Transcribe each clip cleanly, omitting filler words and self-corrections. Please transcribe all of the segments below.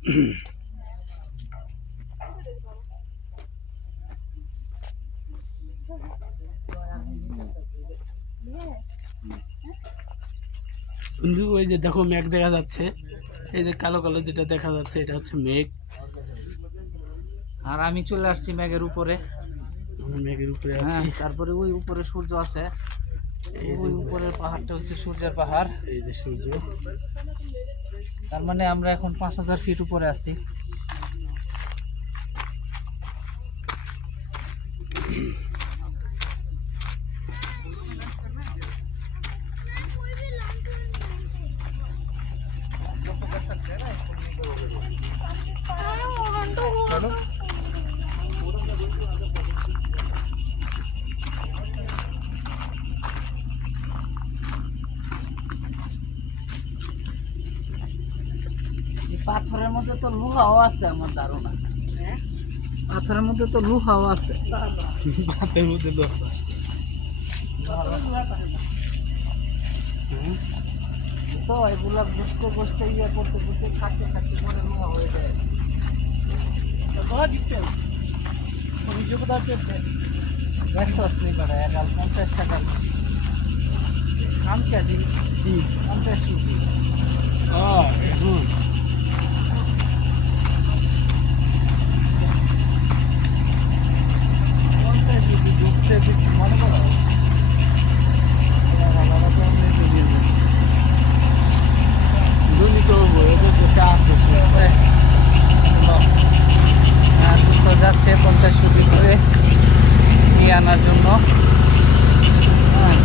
বন্ধু ওই যে দেখো মেঘ দেখা যাচ্ছে, এই যে কালো কালো যেটা দেখা যাচ্ছে এটা হচ্ছে মেঘ। আর আমি চলে আসছি মেঘের উপরে। আমি মেঘের উপরে হ্যাঁ, আছি। তারপরে ওই উপরে সূর্য আছে, ওই উপরের পাহাড়টা হচ্ছে সূর্যের পাহাড়। এই যে সূর্য। তার মানে আমরা এখন 5000 ফিট উপরে আছি। পাথরের মধ্যে তো লোহাও আছে আমার ধারণা। পাথরের মধ্যে তো লোহাও আছে। হাতের মধ্যে তো এগুলা বসতে বসতে ইয়ে করতে করতে থাকতে থাকতে পরে লোহা হয়ে যায়। দেখছো আসলে বেড়া 50 টাকা খাম কেজি 50 রুপি। এখন 50 রুপি ঢুকতে মনে করো। দুর্নীতি হবো, এদের দেশে আছে দোস্ত যাচ্ছে 50 রুপি করে নিয়ে আনার জন্য। হ্যাঁ,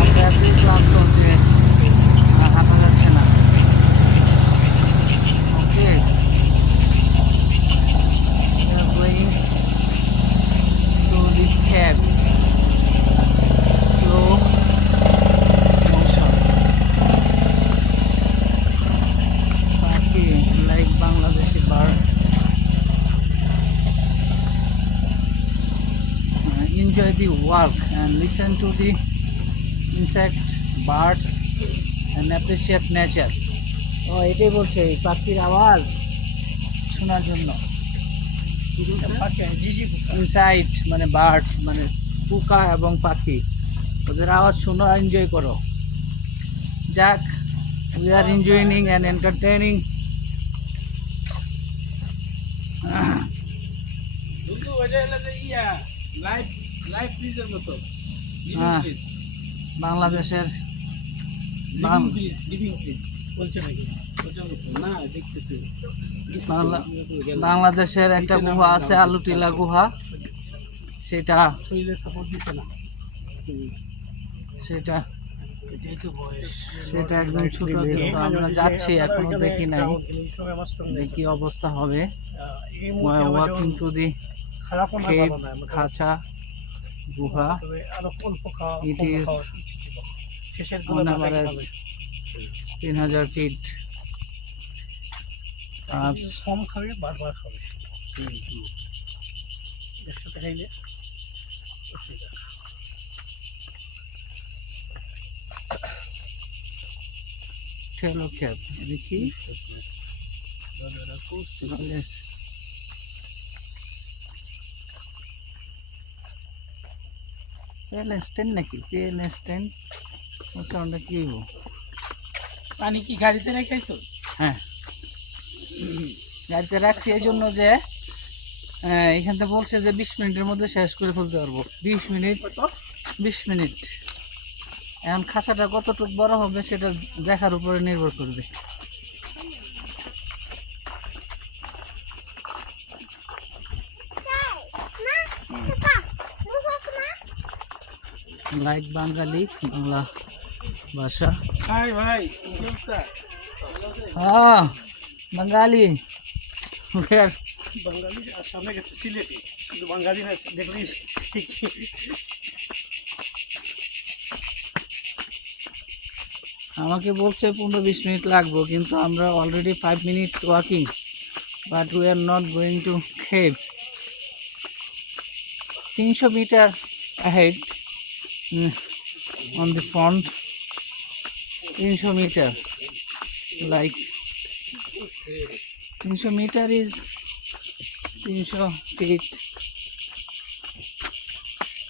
আমরা এতই ক্লান্ত যে হাঁটা যাচ্ছে না। ওকে, going to the cab, slow motion. পাখি like Bangladeshi bird. Enjoy the walk and listen to the insect, birds and appreciate nature. ও এটাই বলছে এই পাখির আওয়াজ শোনার জন্য। ইনসাইট মানে বার্ডস মানে পোকা এবং পাখি, ওদের আওয়াজ শোনো, এনজয় করো। যাক, we are enjoying and entertaining. বন্ধু ওইটা হলো যে ইয়া লাইভ লাইভ ফ্রিজের মতো। হ্যাঁ, বাংলাদেশের লিভিং ফ্রিজ বলছে নাকি? না দেখতেছি বাংলাদেশের একটা গুহা আছে আলুটিলা গুহা, সেটা শরীরে সাপোর্ট দিচ্ছে না। সেটা এটাই তো বয়স। সেটা একদম ছোট, কিন্তু আমরা যাচ্ছি, এখনো দেখি নাই, দেখি অবস্থা হবে। ওয়াকিং টু দি খাঁচা গুহা। It is on average 3000 feet. কম খাবে, বারবার খাবে। একসাথে খাইলে ঠেলো ক্যাব দেখি PLS10 নাকি PLS10 ওটা কি হইব? পানি কি গাড়িতে রেখেছো? হ্যাঁ, গাড়িতে রাখছি এই জন্য যে এখান থেকে বলছে যে 20 মিনিটের মধ্যে শেষ করে ফেলতে পারবো। 20 মিনিট 20 মিনিট। এখন খাঁচাটা কতটুকু বড় হবে সেটা দেখার উপরে নির্ভর করবে। লাইক বাঙালি বাংলা ভাষা। হাই ভাই, হ্যাঁ বাঙালি। বাঙালি সামনে গেছে সিলেটি, কিন্তু বাঙালি না দেখলি ঠিক। আমাকে বলছে 15-20 মিনিট লাগবে, কিন্তু আমরা already 5 minute walking, but we are not going to cave. 300 metre ahead, on the front 300 meter, like 300 meter is 300 feet.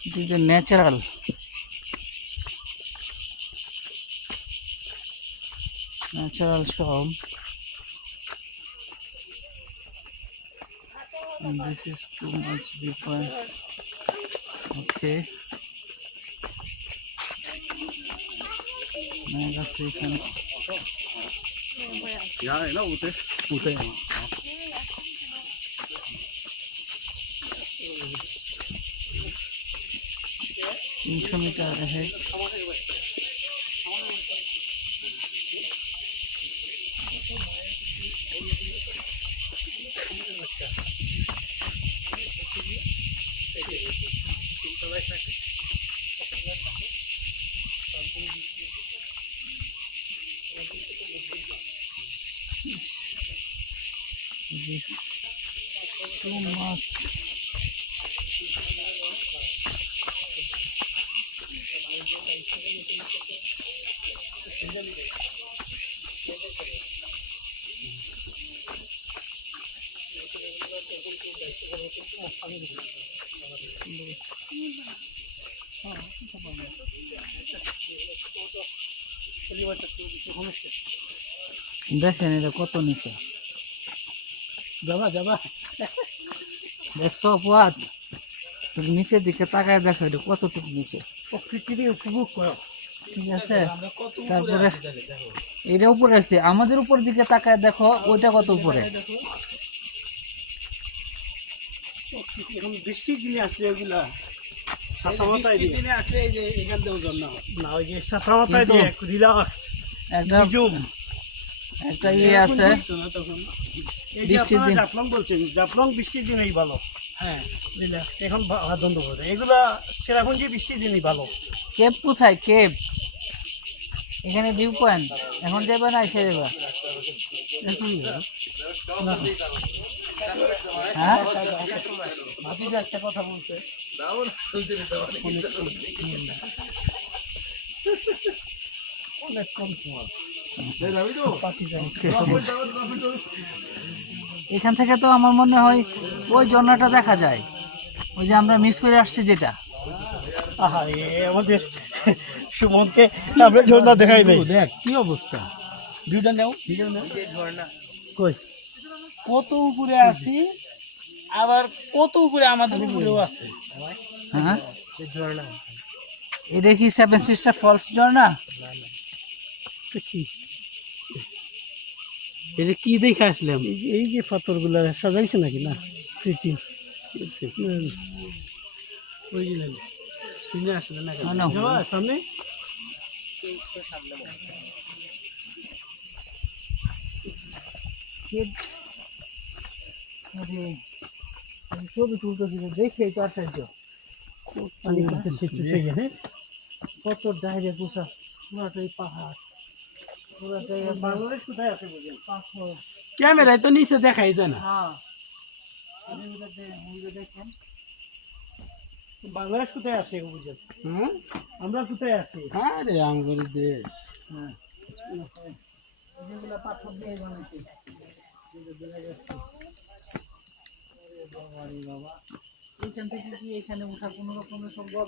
It is a natural storm, and this is too much deeper. Okay, mega station. Ja, ना उते उते 300 meter ahead. This too much. দেখেন এটা কত নিচে, যাবা যাবা দেখছো পাত নিচের দিকে তাকায় দেখো এটা কতটুকু নিচে, প্রকৃতির উপভোগ করো। ঠিক আছে। তারপরে এটা উপরে আছে, আমাদের উপর দিকে তাকায় দেখো ওইটা কত উপরে। এখন বৃষ্টির দিনে আসলে এগুলা ছাতা মাথায় দিয়ে দিনে আসলে এই যে এখান থেকে জন্য না ওই যে ছাতা মাথায় দিয়ে রিল্যাক্স একটা একটা ইয়ে আছে তখন বৃষ্টির দিন। জাফলং বলছেন, জাফলং বৃষ্টির দিনেই ভালো। হ্যাঁ রিল্যাক্স এখন বন্ধ করে এগুলা সেরাপুঞ্জি বৃষ্টির দিনই ভালো। কেপ কোথায়? কেপ এখানে ভিউ পয়েন্ট, এখন যাবে না এসে যাবে? হ্যাঁ ভাতিজা একটা কথা বলছে, অনেক কম সময় এখান থেকে তো আমার মনে হয় ওই ঝর্ণাটা দেখা যায়, ওই যে আমরা মিস করে আসছি যেটা। আহা আমাদের সুমনকে আমরা ঝর্ণা দেখাই নাই। দেখ কি অবস্থা, ভিউটা নেও, ভিডিও নেও। ঝর্ণা কই কত উপরে আছি, আবার কত উপরে আমাদের উপরেও আছে। হ্যাঁ ঝর্ণা এটা কি সেভেন সিস্টার ফলস ঝর্ণা? কি এটা কি দেখে আসলাম? এই যে পাথরগুলো সাজাইছে নাকি না কৃত্রিম অরিজিনাল শুনে আসলে না সামনে ছবি তুলতেছিল দেখে তো আশ্চর্য, কত ডাইরে পোষা পুরাটাই পাহাড়, পুরাটাই বাংলাদেশ কোথায় আছে বুঝেন? ক্যামেরায় তো নিচে দেখাই যায় না। হ্যাঁ দেখেন বাংলাদেশ কোথায় আছে বুঝেন? হ্যাঁ আমরা কোথায় আছি? হ্যাঁ রে আমাদের দেশ। হ্যাঁ যেগুলো পাথর দিয়ে বানাইছে বাবা, এইখান থেকে কি এখানে ওঠা কোনো রকমের সম্ভব?